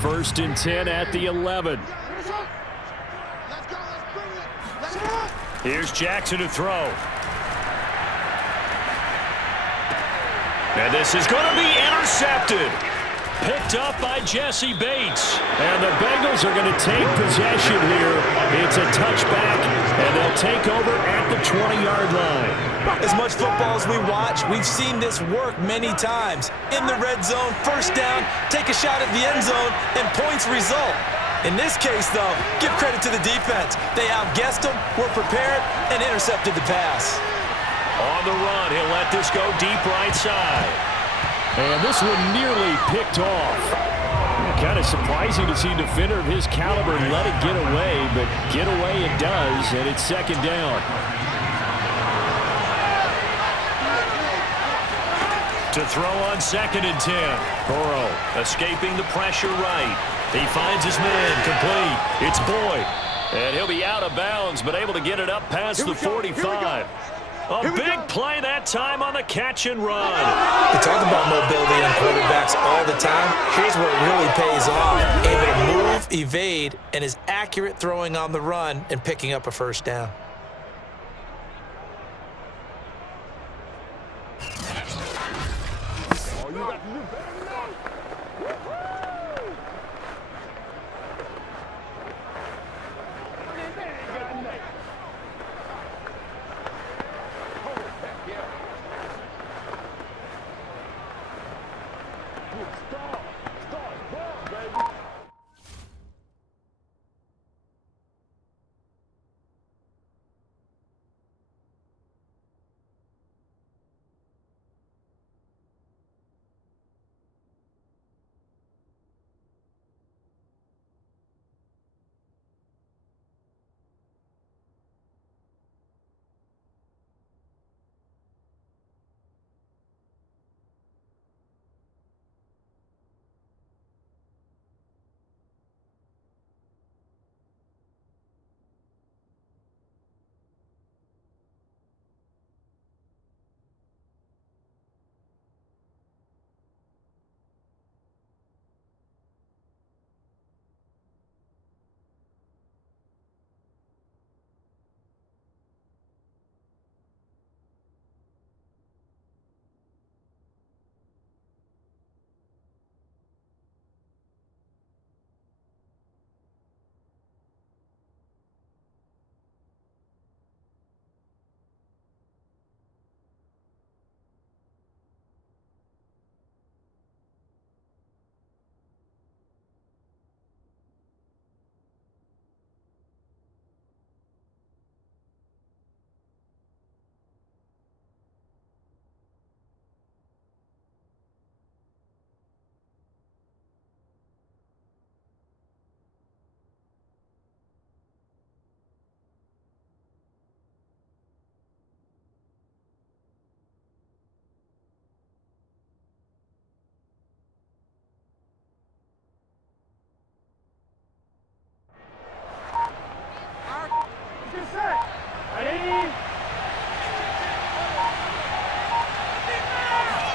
first and 10 at the 11. Here's Jackson to throw. And this is going to be intercepted. Picked up by Jesse Bates. And the Bengals are going to take possession here. It's a touchback, and they'll take over at the 20-yard line. As much football as we watch, we've seen this work many times. In the red zone, first down, take a shot at the end zone, and points result. In this case, though, give credit to the defense. They outguessed them, were prepared, and intercepted the pass. On the run, he'll let this go deep right side. And this one nearly picked off. Kind of surprising to see a defender of his caliber let it get away, but get away it does, and it's second down. To throw on second and 10. Burrow escaping the pressure right. He finds his man complete. It's Boyd. And he'll be out of bounds, but able to get it up past the 45. A big play that time on the catch and run. We talk about mobility in quarterbacks all the time. Here's where it really pays off. Able to move, evade, and is accurate throwing on the run and picking up a first down.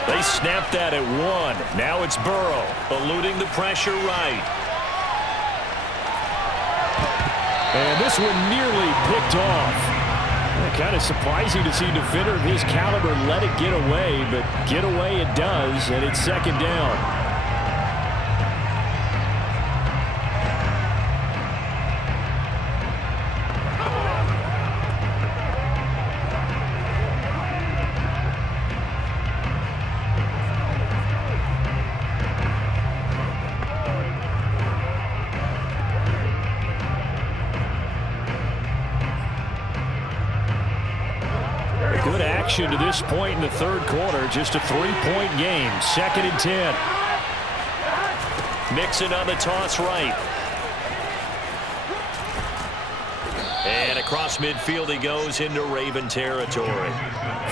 They snapped that at 1. Now it's Burrow, eluding the pressure right. And this one nearly picked off. Kind of surprising to see a defender of his caliber let it get away, but get away it does, and it's second down. Good action to this point in the third quarter. Just a 3-point game. Second and 10. Mixon on the toss right. And across midfield he goes into Raven territory.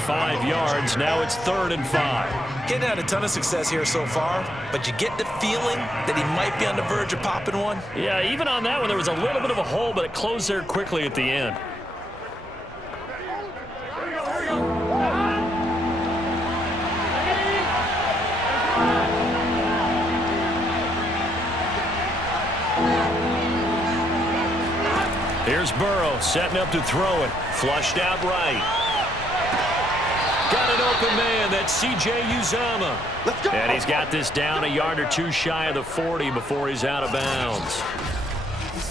5 yards. Now it's 3rd and 5. Getting had a ton of success here so far, but you get the feeling that he might be on the verge of popping one. Yeah, even on that one there was a little bit of a hole, but it closed there quickly at the end. Here's Burrow setting up to throw it. Flushed out right. Got an open man. That's C.J. Uzomah. Let's go. And he's got this down a yard or two shy of the 40 before he's out of bounds.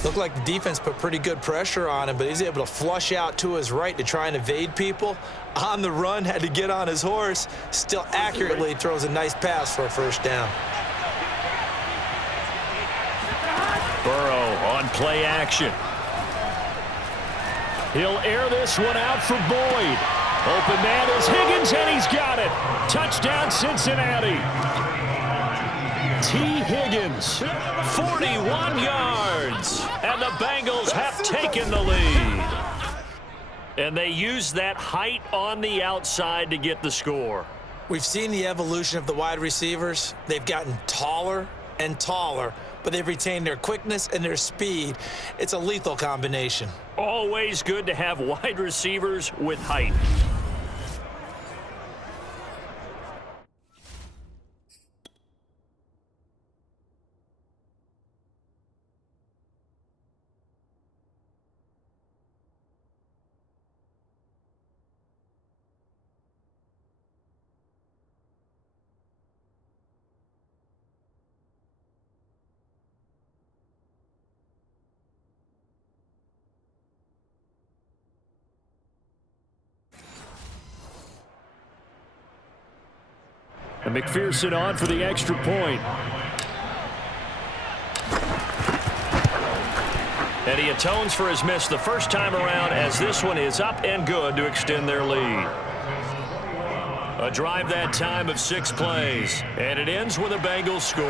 Looked like the defense put pretty good pressure on him, but he's able to flush out to his right to try and evade people. On the run, had to get on his horse. Still accurately throws a nice pass for a first down. Burrow on play action. He'll air this one out for Boyd. Open man is Higgins, and he's got it. Touchdown, Cincinnati. T. Higgins, 41 yards, and the Bengals have taken the lead. And they use that height on the outside to get the score. We've seen the evolution of the wide receivers. They've gotten taller and taller, but they've retained their quickness and their speed. It's a lethal combination. Always good to have wide receivers with height. And McPherson on for the extra point. And he atones for his miss the first time around, as this one is up and good to extend their lead. A drive that time of 6 plays, and it ends with a Bengals score.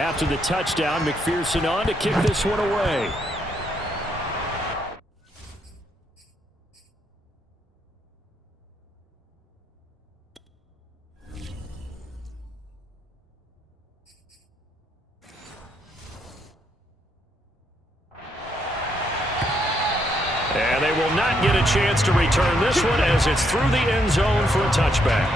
After the touchdown, McPherson on to kick this one away. And they will not get a chance to return this one, as it's through the end zone for a touchback.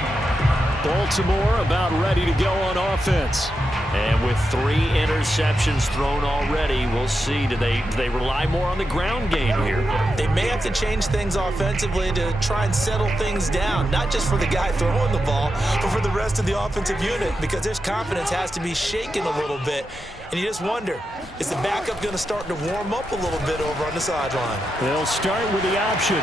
Baltimore about ready to go on offense. And with 3 interceptions thrown already, we'll see. Do they rely more on the ground game here? They may have to change things offensively to try and settle things down, not just for the guy throwing the ball, but for the rest of the offensive unit, because their confidence has to be shaken a little bit. And you just wonder, is the backup going to start to warm up a little bit over on the sideline? They'll start with the option.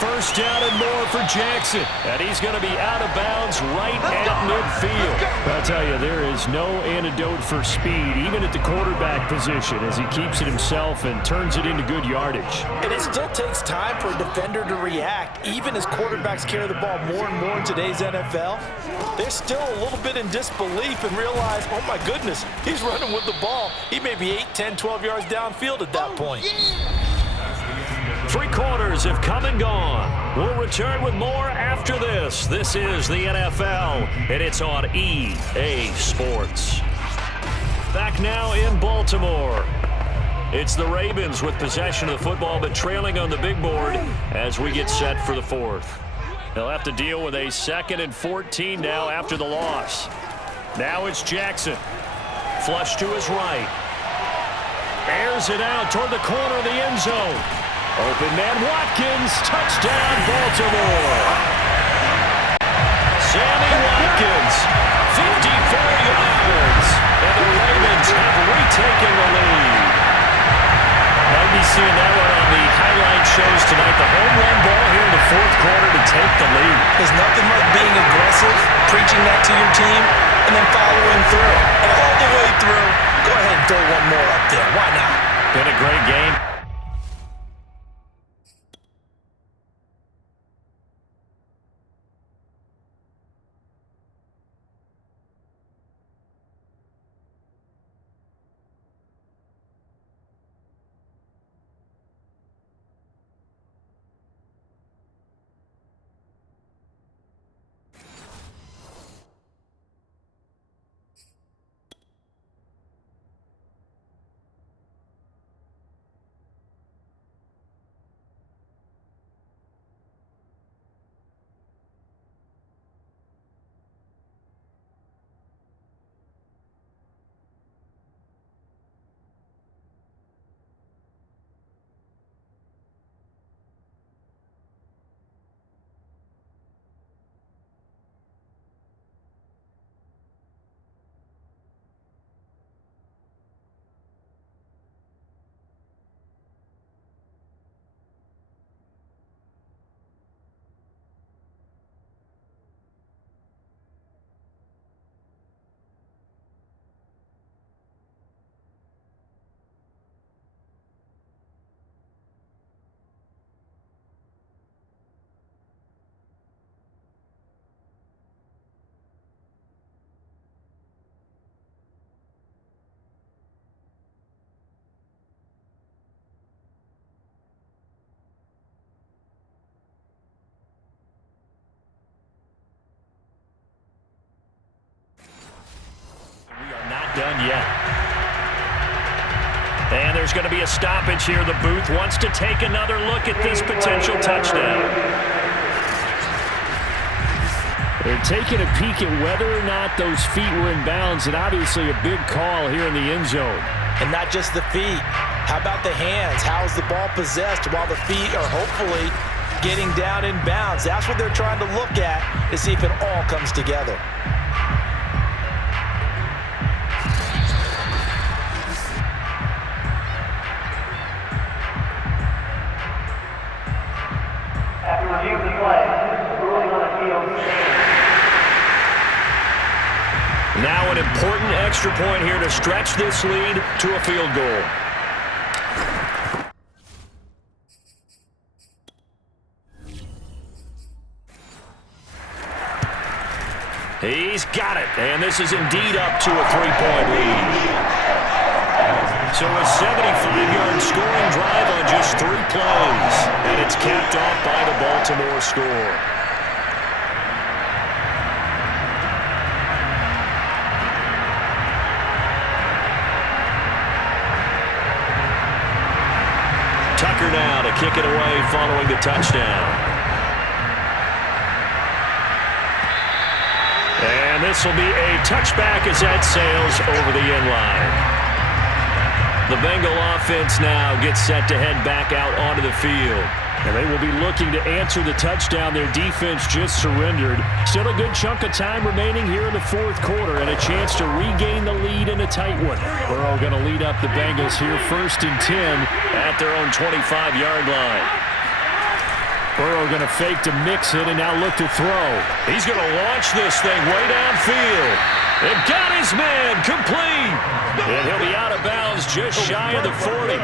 First down and more for Jackson. And he's going to be out of bounds right at midfield. I'll tell you, there is no antidote for speed, even at the quarterback position, as he keeps it himself and turns it into good yardage. And it still takes time for a defender to react, even as quarterbacks carry the ball more and more in today's NFL. They're still a little bit in disbelief and realize, oh my goodness, he's running with the ball. He may be 8, 10, 12 yards downfield at that point. 3 quarters have come and gone. We'll return with more after this. This is the NFL, and it's on EA Sports. Back now in Baltimore. It's the Ravens with possession of the football, but trailing on the big board as we get set for the 4th. They'll have to deal with a 2nd and 14 now after the loss. Now it's Jackson. Flush to his right. Airs it out toward the corner of the end zone. Open man Watkins, touchdown Baltimore. Sammy Watkins, 54 yards, and the Ravens have retaken the lead. Might be seeing that one on the highlight shows tonight. The home run ball here in the 4th quarter to take the lead. There's nothing like being aggressive, preaching that to your team, and then following through. And all the way through, go ahead and throw one more up there. Why not? Been a great game. there's going to be a stoppage here. The booth wants to take another look at this potential touchdown. They're taking a peek at whether or not those feet were in bounds, and obviously a big call here in the end zone. And not just the feet. How about the hands? How is the ball possessed while the feet are hopefully getting down in bounds? That's what they're trying to look at to see if it all comes together. Now an important extra point here to stretch this lead to a field goal. He's got it, and this is indeed up to a 3-point lead. So a 75-yard scoring drive on just 3 plays, and it's capped off by the Baltimore score. Tucker now to kick it away following the touchdown. And this will be a touchback as that sails over the end line. The Bengal offense now gets set to head back out onto the field. And they will be looking to answer the touchdown their defense just surrendered. Still a good chunk of time remaining here in the fourth quarter and a chance to regain the lead in a tight one. Burrow going to lead up the Bengals here 1st and 10 at their own 25-yard line. Burrow going to fake to mix it and now look to throw. He's going to launch this thing way downfield. It got his man complete. And he'll be out of bounds just shy of the 40.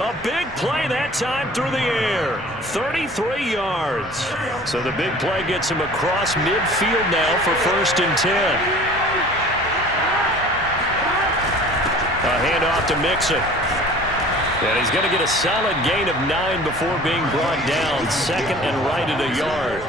A big play that time through the air. 33 yards. So the big play gets him across midfield now for 1st and 10. A handoff to Mixon. And he's going to get a solid gain of 9 before being brought down. 2nd and right at a yard.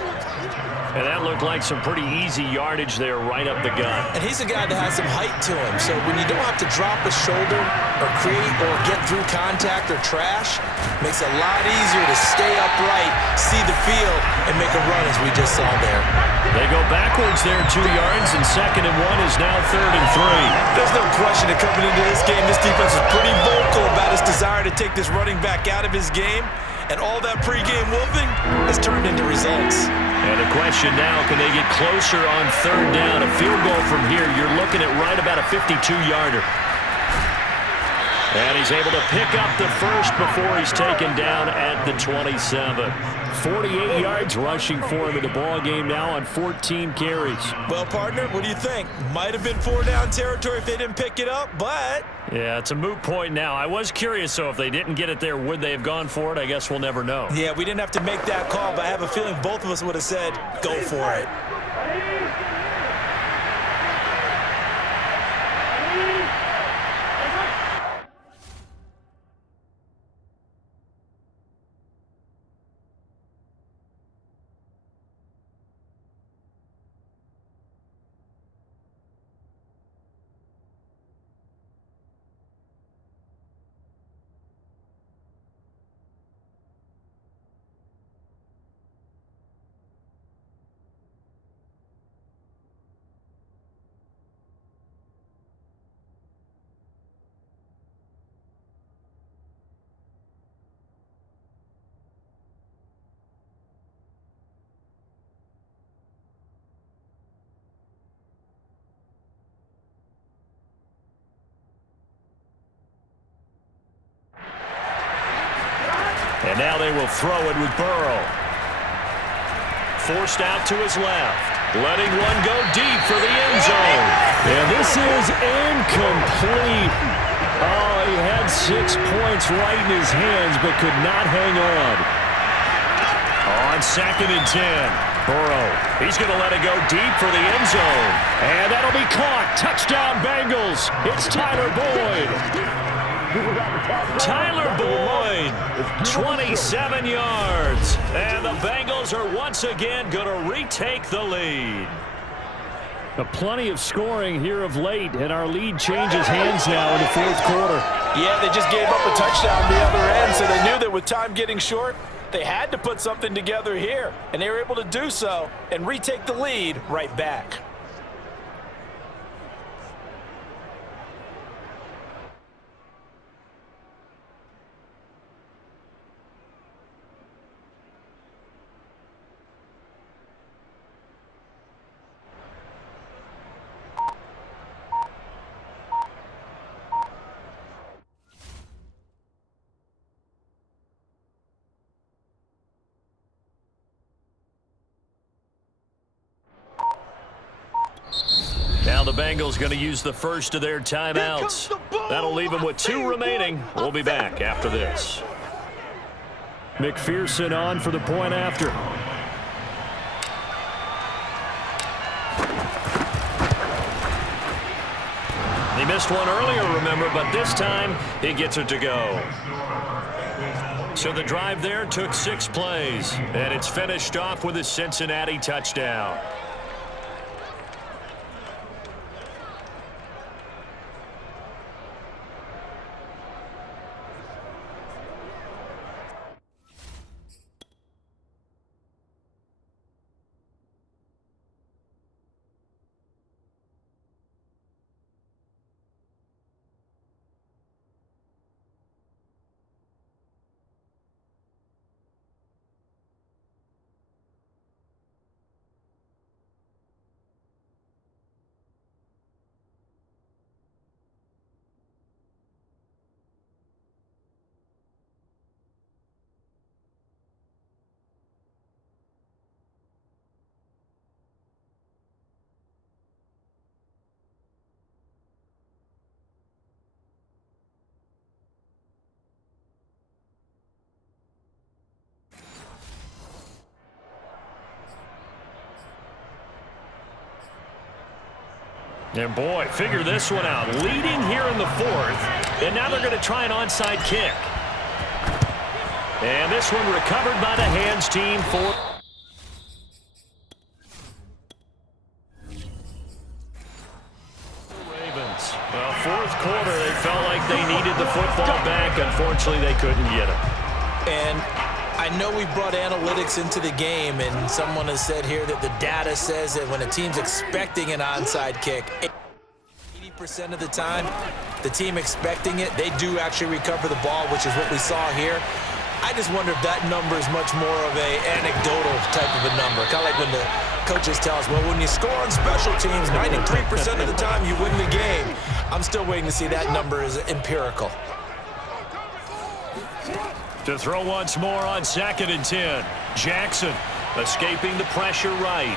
And that looked like some pretty easy yardage there right up the gut. And he's a guy that has some height to him. So when you don't have to drop a shoulder or create or get through contact or trash, makes it a lot easier to stay upright, see the field, and make a run as we just saw there. They go backwards there 2 yards, and 2nd and 1 is now 3rd and 3. There's no question that coming into this game, this defense is pretty vocal about his desire to take this running back out of his game. And all that pregame whooping has turned into results. And the question now, can they get closer on 3rd down? A field goal from here, you're looking at right about a 52-yarder. And he's able to pick up the first before he's taken down at the 27. 48 yards rushing for him in the ball game now on 14 carries. Well, partner, what do you think? Might have been 4-down territory if they didn't pick it up, but... Yeah, it's a moot point now. I was curious, so if they didn't get it there, would they have gone for it? I guess we'll never know. Yeah, we didn't have to make that call, but I have a feeling both of us would have said, go for it. And now they will throw it with Burrow. Forced out to his left. Letting one go deep for the end zone. And this is incomplete. Oh, he had 6 points right in his hands, but could not hang on. On 2nd and 10. Burrow, he's going to let it go deep for the end zone. And that'll be caught. Touchdown, Bengals. It's Tyler Boyd. Tyler Boyd, 27 yards. And the Bengals are once again going to retake the lead. Plenty of scoring here of late, and our lead changes hands now in the fourth quarter. Yeah, they just gave up a touchdown the other end, so they knew that with time getting short, they had to put something together here, and they were able to do so and retake the lead right back. Now the Bengals going to use the first of their timeouts. That'll leave them with 2 remaining. We'll be back after this. McPherson on for the point after. He missed one earlier, remember, but this time he gets it to go. So the drive there took 6 plays, and it's finished off with a Cincinnati touchdown. And boy, figure this one out. Leading here in the fourth, and now they're going to try an onside kick. And this one recovered by the hands team for Ravens. Well, fourth quarter, they felt like they needed the football back. Unfortunately, they couldn't get it. And I know we brought analytics into the game, and someone has said here that the data says that when a team's expecting an onside kick, 80% of the time, the team expecting it, they do actually recover the ball, which is what we saw here. I just wonder if that number is much more of an anecdotal type of a number. Kind of like when the coaches tell us, well, when you score on special teams, 93% of the time you win the game. I'm still waiting to see that number is empirical. To throw once more on 2nd and 10. Jackson escaping the pressure right.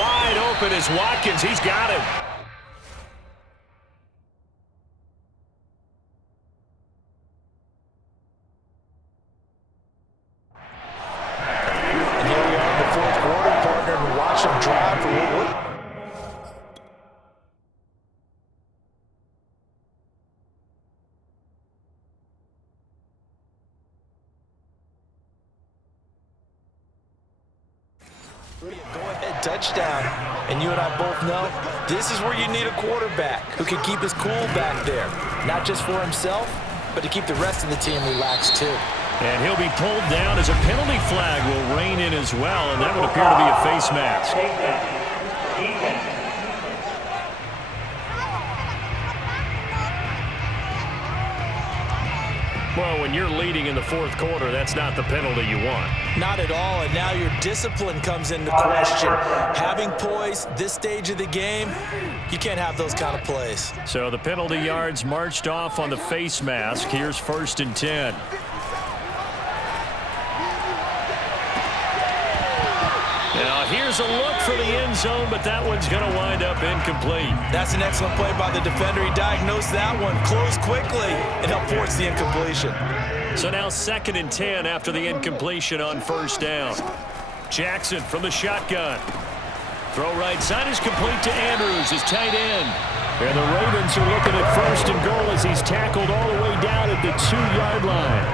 Wide open is Watkins. He's got it. And here we are in the fourth quarter, partner, and watch them drive for what. Go-ahead touchdown, and you and I both know this is where you need a quarterback who can keep his cool back there, not just for himself, but to keep the rest of the team relaxed too. And he'll be pulled down as a penalty flag will rein in as well, and that would appear to be a face mask. Well, when you're leading in the fourth quarter, that's not the penalty you want. Not at all, and now your discipline comes into question. Having poise this stage of the game, you can't have those kind of plays. So the penalty yards marched off on the face mask. Here's 1st and 10. Now here's a look for the end zone, but that one's going to wind up incomplete. That's an excellent play by the defender. He diagnosed that one, closed quickly, and helped force the incompletion. So now 2nd and 10 after the incompletion on 1st down. Jackson from the shotgun. Throw right side is complete to Andrews, his tight end. And the Ravens are looking at 1st and goal as he's tackled all the way down at the 2-yard line.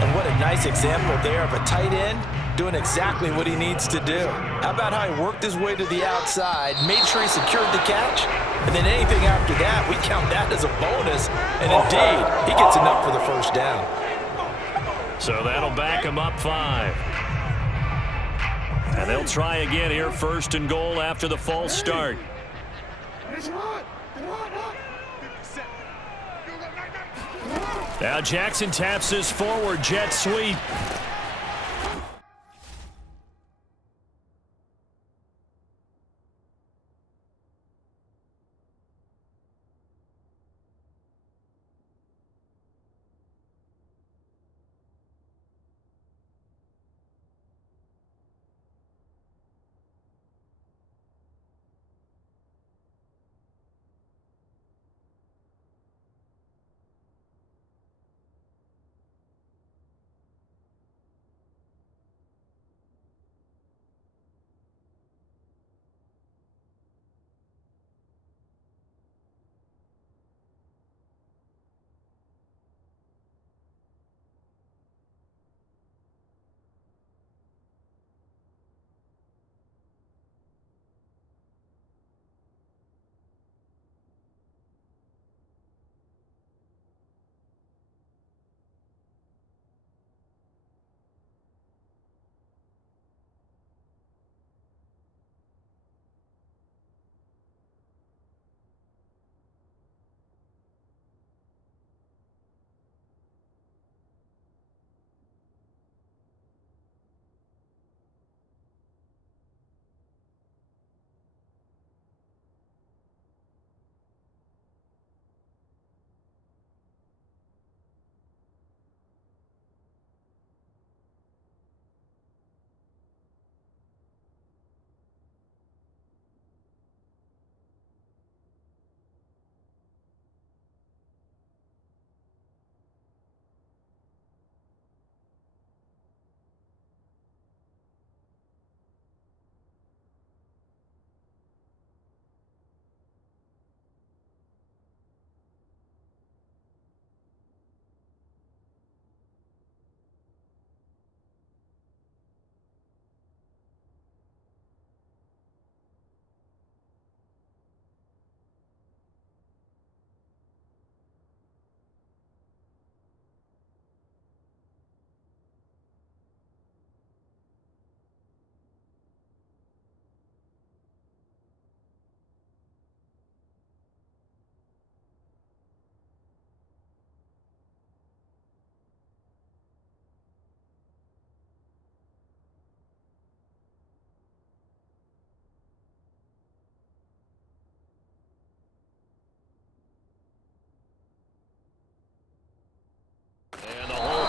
And what a nice example there of a tight end doing exactly what he needs to do. How about how he worked his way to the outside, made sure he secured the catch, and then anything after that, we count that as a bonus. And indeed, he gets enough for the first down. So that'll back him up 5. And they'll try again here, 1st and goal after the false start. Now Jackson taps this forward jet sweep.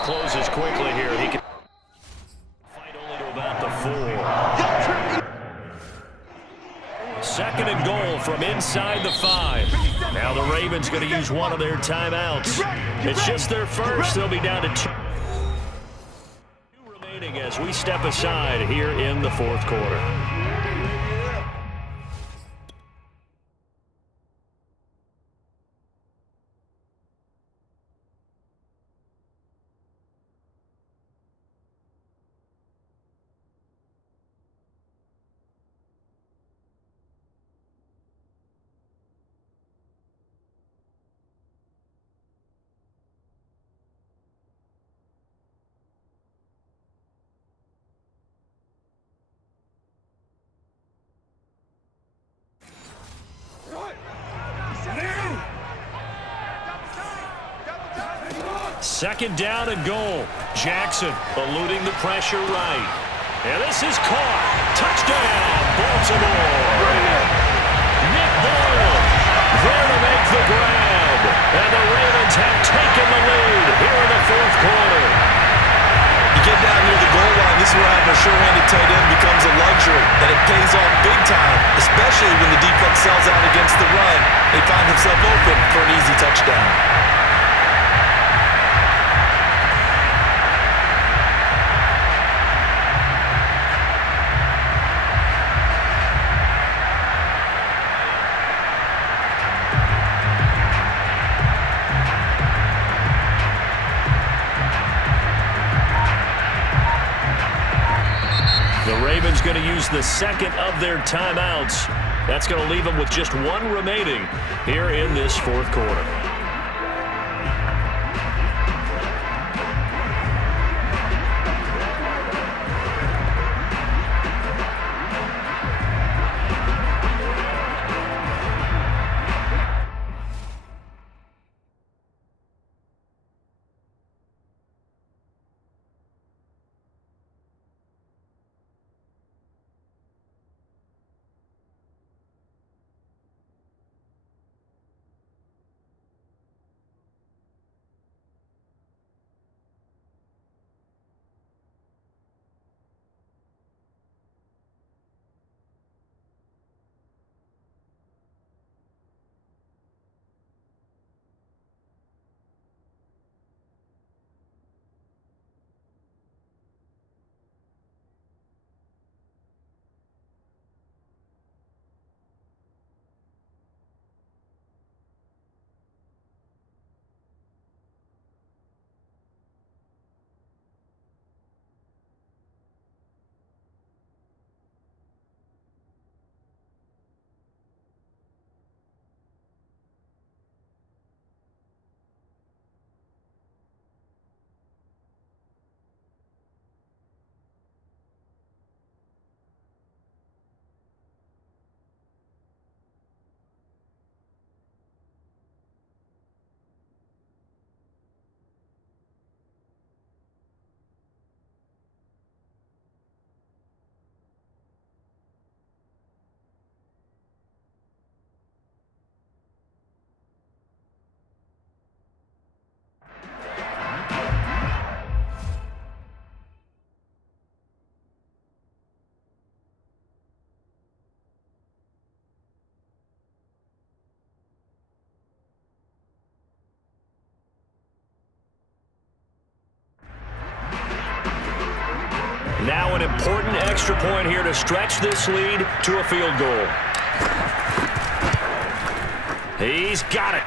Closes quickly here. He can fight only to about the 4. 2nd and goal from inside the 5. Now the Ravens going to use one of their timeouts. It's just their first. They'll be down to 2 remaining as we step aside here in the 4th quarter. Second down and goal. Jackson eluding the pressure right. And this is caught. Touchdown, Baltimore. Nick Boyle there to make the grab. And the Ravens have taken the lead here in the 4th quarter. You get down near the goal line, this is where having a sure-handed tight end becomes a luxury. And it pays off big time, especially when the defense sells out against the run. They find themselves open for an easy touchdown. is going to use the second of their timeouts. That's going to leave them with just one remaining here in this fourth quarter. Now an important extra point here to stretch this lead to a field goal. He's got it.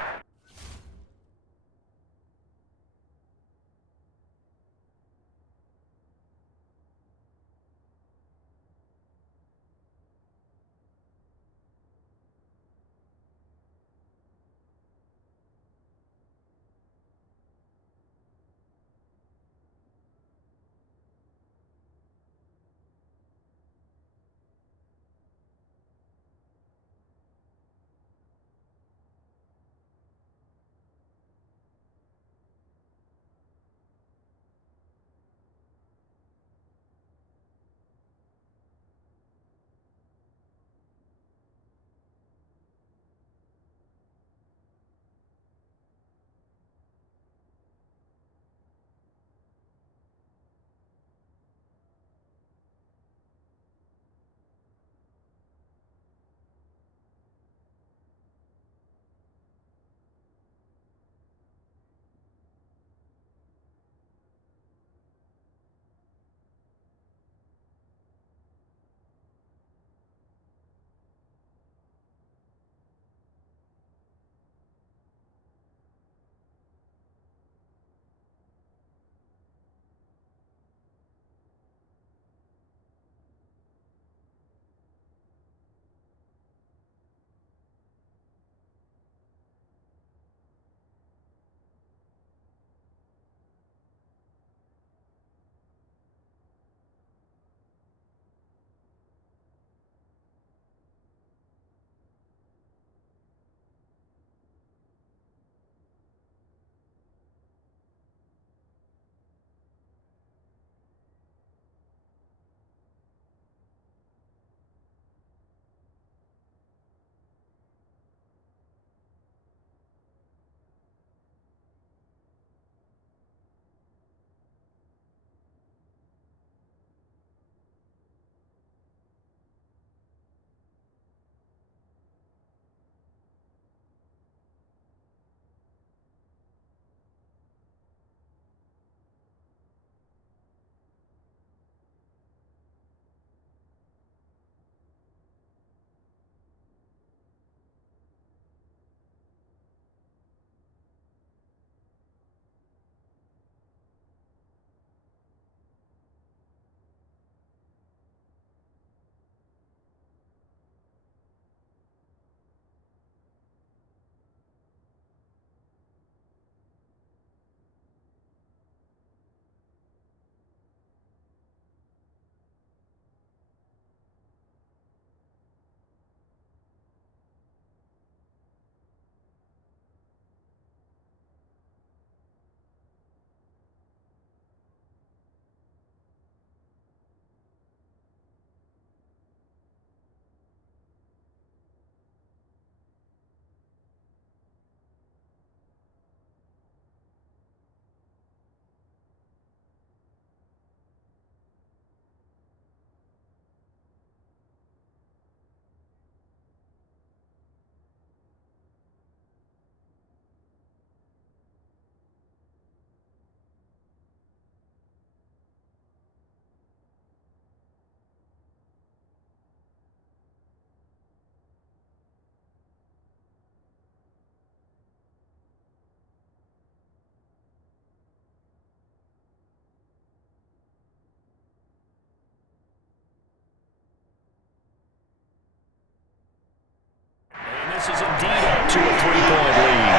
This is indeed up to a 3-point lead.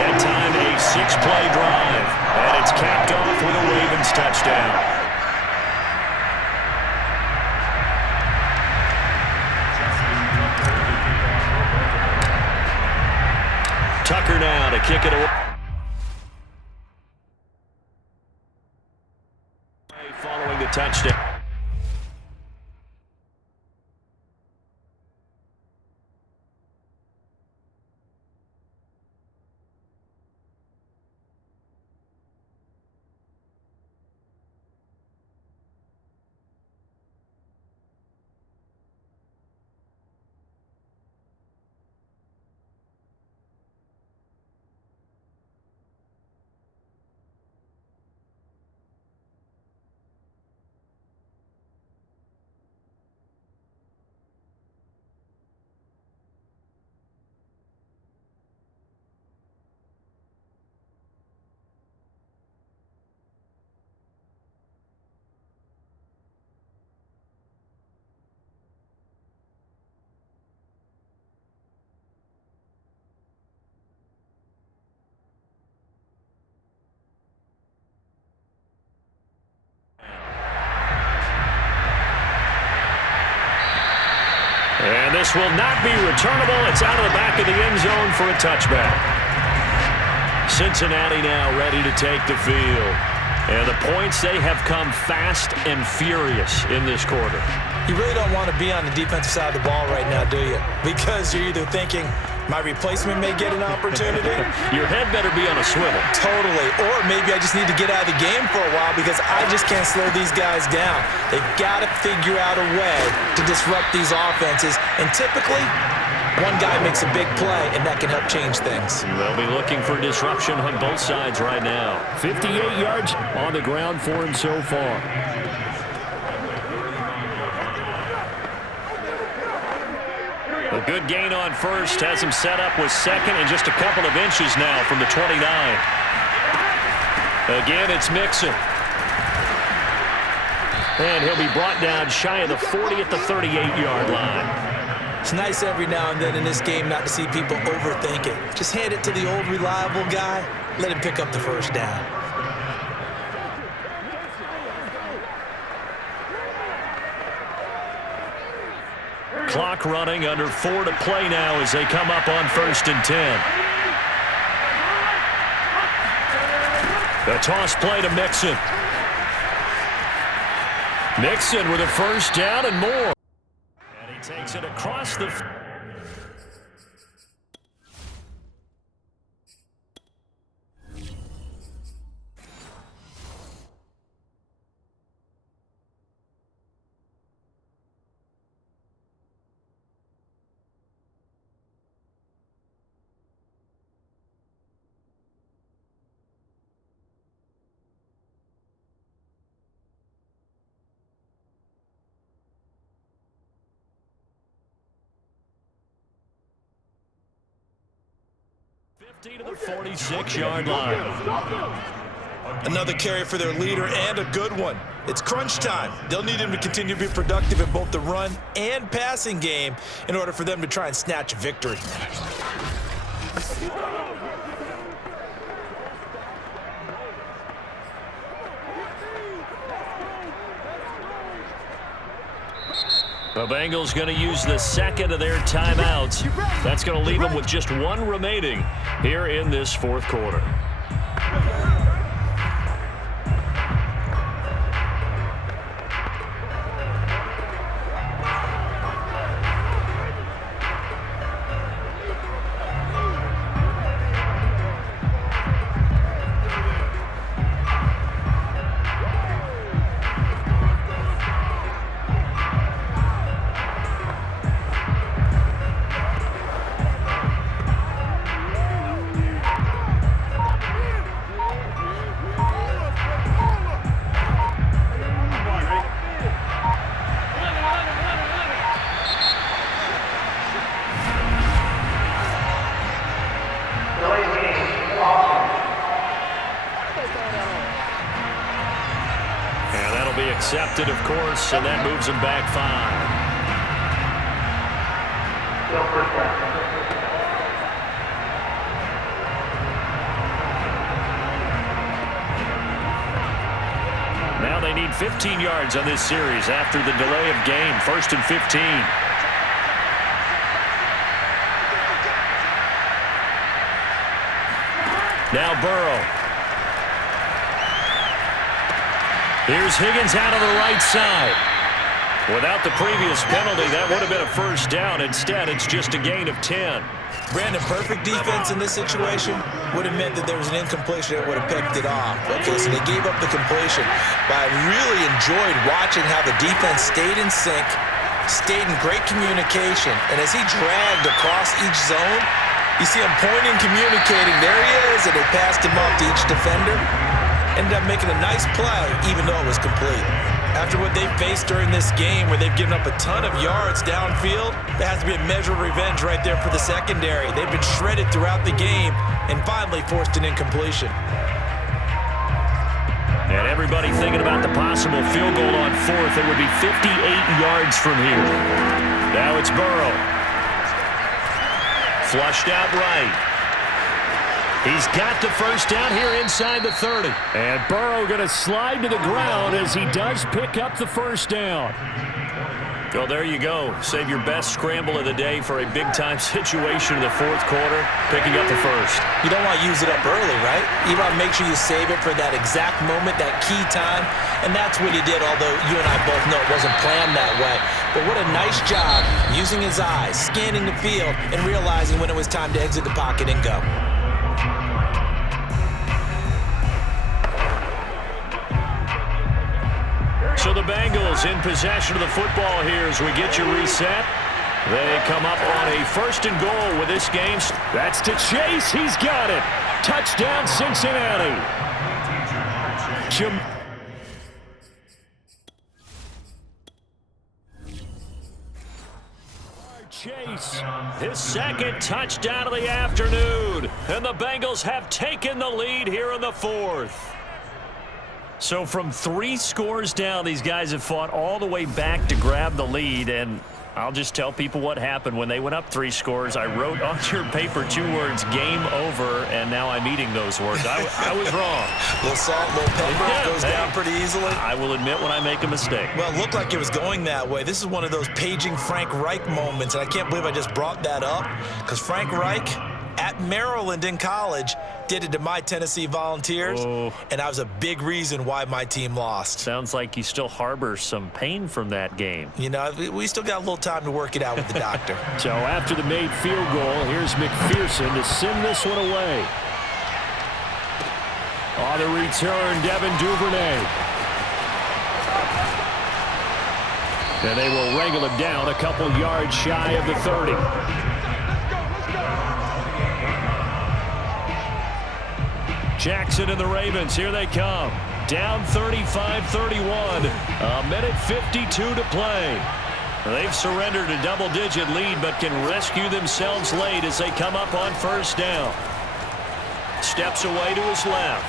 That time a 6-play drive, and it's capped off with a Ravens touchdown. Tucker now to kick it away. Following the touchdown. And this will not be returnable. It's out of the back of the end zone for a touchback. Cincinnati now ready to take the field. And the points, they have come fast and furious in this quarter. You really don't want to be on the defensive side of the ball right now, do you? Because you're either thinking, my replacement may get an opportunity. Your head better be on a swivel. Totally. Or maybe I just need to get out of the game for a while because I just can't slow these guys down. They've got to figure out a way to disrupt these offenses. And typically, one guy makes a big play, and that can help change things. They'll be looking for disruption on both sides right now. 58 yards on the ground for him so far. A good gain on first has him set up with second and just a couple of inches now from the 29. Again, it's Mixon. And he'll be brought down shy of the 40 at the 38-yard line. It's nice every now and then in this game not to see people overthink it. Just hand it to the old reliable guy. Let him pick up the first down. Clock running, under 4 to play now as they come up on 1st and 10. The toss play to Mixon. Mixon with a first down and more. And he takes it across the... to the 46-yard line. Another carry for their leader and a good one. It's crunch time. They'll need him to continue to be productive in both the run and passing game in order for them to try and snatch a victory. The Bengals going to use the second of their timeouts. That's going to leave them with just one remaining here in this fourth quarter. Accepted, of course, and that moves him back 5. Now they need 15 yards on this series after the delay of game. 1st and 15. Now Burrow. Here's Higgins out on the right side. Without the previous penalty, that would have been a first down. Instead, it's just a gain of 10. Brandon, perfect defense in this situation would have meant that there was an incompletion that would have picked it off. Okay, so they gave up the completion. But I really enjoyed watching how the defense stayed in sync, stayed in great communication, and as he dragged across each zone, you see him pointing, communicating. There he is, and they passed him off to each defender. Ended up making a nice play, even though it was complete. After what they've faced during this game, where they've given up a ton of yards downfield, there has to be a measure of revenge right there for the secondary. They've been shredded throughout the game and finally forced an incompletion. And everybody thinking about the possible field goal on 4th. It would be 58 yards from here. Now it's Burrow. Flushed out right. He's got the first down here inside the 30. And Burrow going to slide to the ground as he does pick up the first down. Well, there you go. Save your best scramble of the day for a big-time situation in the 4th quarter, picking up the first. You don't want to use it up early, right? You want to make sure you save it for that exact moment, that key time, and that's what he did, although you and I both know it wasn't planned that way. But what a nice job using his eyes, scanning the field, and realizing when it was time to exit the pocket and go. So the Bengals in possession of the football here as we get you reset. They come up on a 1st and goal with this game. That's to Chase. He's got it. Touchdown, Cincinnati. Chase. His 2nd touchdown of the afternoon. And the Bengals have taken the lead here in the 4th. So from 3 scores down, these guys have fought all the way back to grab the lead. And I'll just tell people what happened when they went up 3 scores. I wrote on your paper 2 words, game over, and now I'm eating those words. I was wrong. A little salt, a little pepper, goes down pretty easily. I will admit when I make a mistake. Well, it looked like it was going that way. This is one of those paging Frank Reich moments, and I can't believe I just brought that up, because Frank Reich at Maryland in college did it to my Tennessee Volunteers, and I was a big reason why my team lost. Sounds like you still harbor some pain from that game. You know, we still got a little time to work it out with the doctor. So after the made field goal, here's McPherson to send this one away. On the return, Devin Duvernay. And they will wrangle him down a couple yards shy of the 30. Jackson and the Ravens, here they come. Down 35-31. A minute 52 to play. They've surrendered a double-digit lead, but can rescue themselves late as they come up on 1st down. Steps away to his left.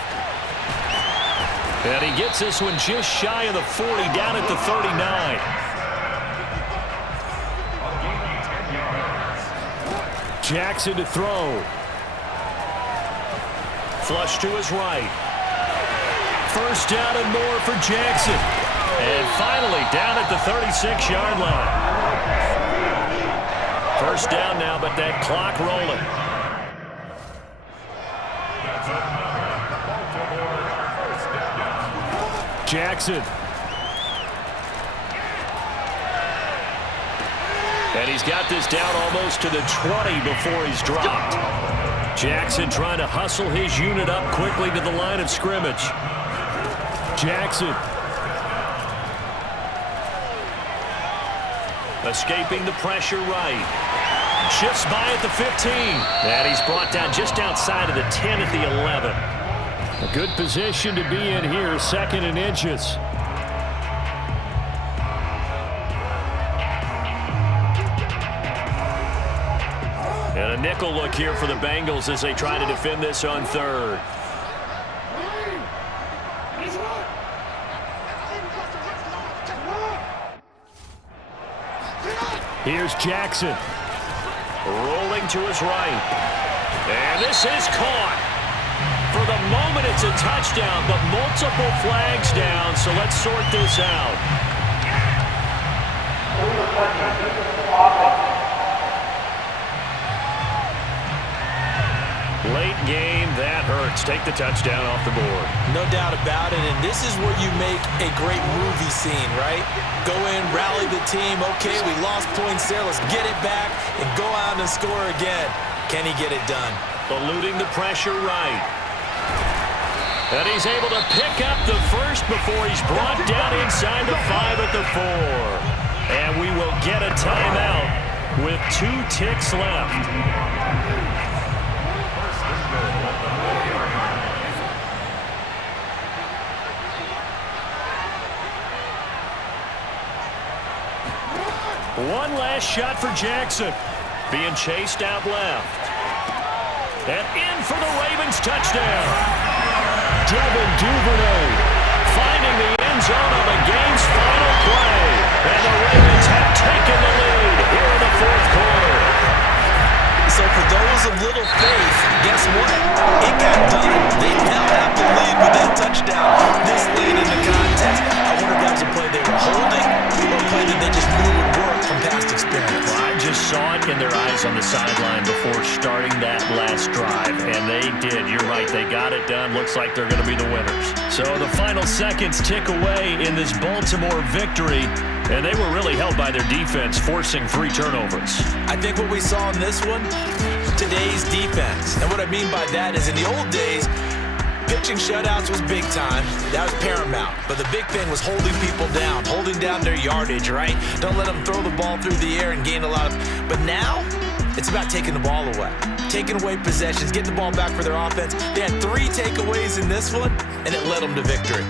And he gets this one just shy of the 40, down at the 39. Jackson to throw. Flush to his right. First down and more for Jackson. And finally down at the 36-yard line. First down now, but that clock rolling. Jackson. And he's got this down almost to the 20 before he's dropped. Jackson trying to hustle his unit up quickly to the line of scrimmage. Jackson. Escaping the pressure right. Shifts by at the 15. And he's brought down just outside of the 10 at the 11. A good position to be in here, 2nd and inches. And a nickel look here for the Bengals as they try to defend this on 3rd. Here's Jackson. Rolling to his right. And this is caught. For the moment, it's a touchdown, but multiple flags down, so let's sort this out. Late game, that hurts. Take the touchdown off the board. No doubt about it, and this is where you make a great movie scene, right? Go in, rally the team. Okay, we lost points there. Let's get it back and go out and score again. Can he get it done? Eluding the pressure right. And he's able to pick up the first before he's brought down inside the 5 at the 4. And we will get a timeout with 2 ticks left. One last shot for Jackson. Being chased out left. And in for the Ravens touchdown. Devin Duvernay finding the end zone on the game's final play. And the Ravens have taken the lead here in the 4th quarter. So for those of little faith, guess what? It got done. They now have the lead with that touchdown this late in the contest. I wonder if that was a play they were holding or a play that they just knew would work from past experience. Well, I just saw it in their eyes on the sideline before starting that last drive, and they did. You're right. They got it done. Looks like they're going to be the winners. So the final seconds tick away in this Baltimore victory, and they were really held by their defense, forcing 3 turnovers. I think what we saw in this one, today's defense. And what I mean by that is in the old days, pitching shutouts was big time. That was paramount. But the big thing was holding people down, holding down their yardage, right? Don't let them throw the ball through the air and gain a lot of... But now, it's about taking the ball away. Taking away possessions, getting the ball back for their offense. They had 3 takeaways in this one, and it led them to victory.